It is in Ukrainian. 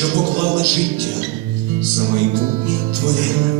що поклали життя за майбутнє твоє.